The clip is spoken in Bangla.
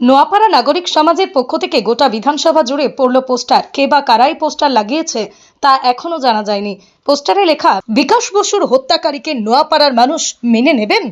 নোয়াপাড়া নাগরিক সমাজের পক্ষ থেকে গোটা বিধানসভা জুড়ে পড়ল পোস্টার। কে বা কারাই পোস্টার লাগিয়েছে তা এখনো জানা যায়নি। পোস্টারে লেখা, বিকাশ বসুর হত্যাকারীকে নোয়াপাড়ার মানুষ মেনে নেবেন।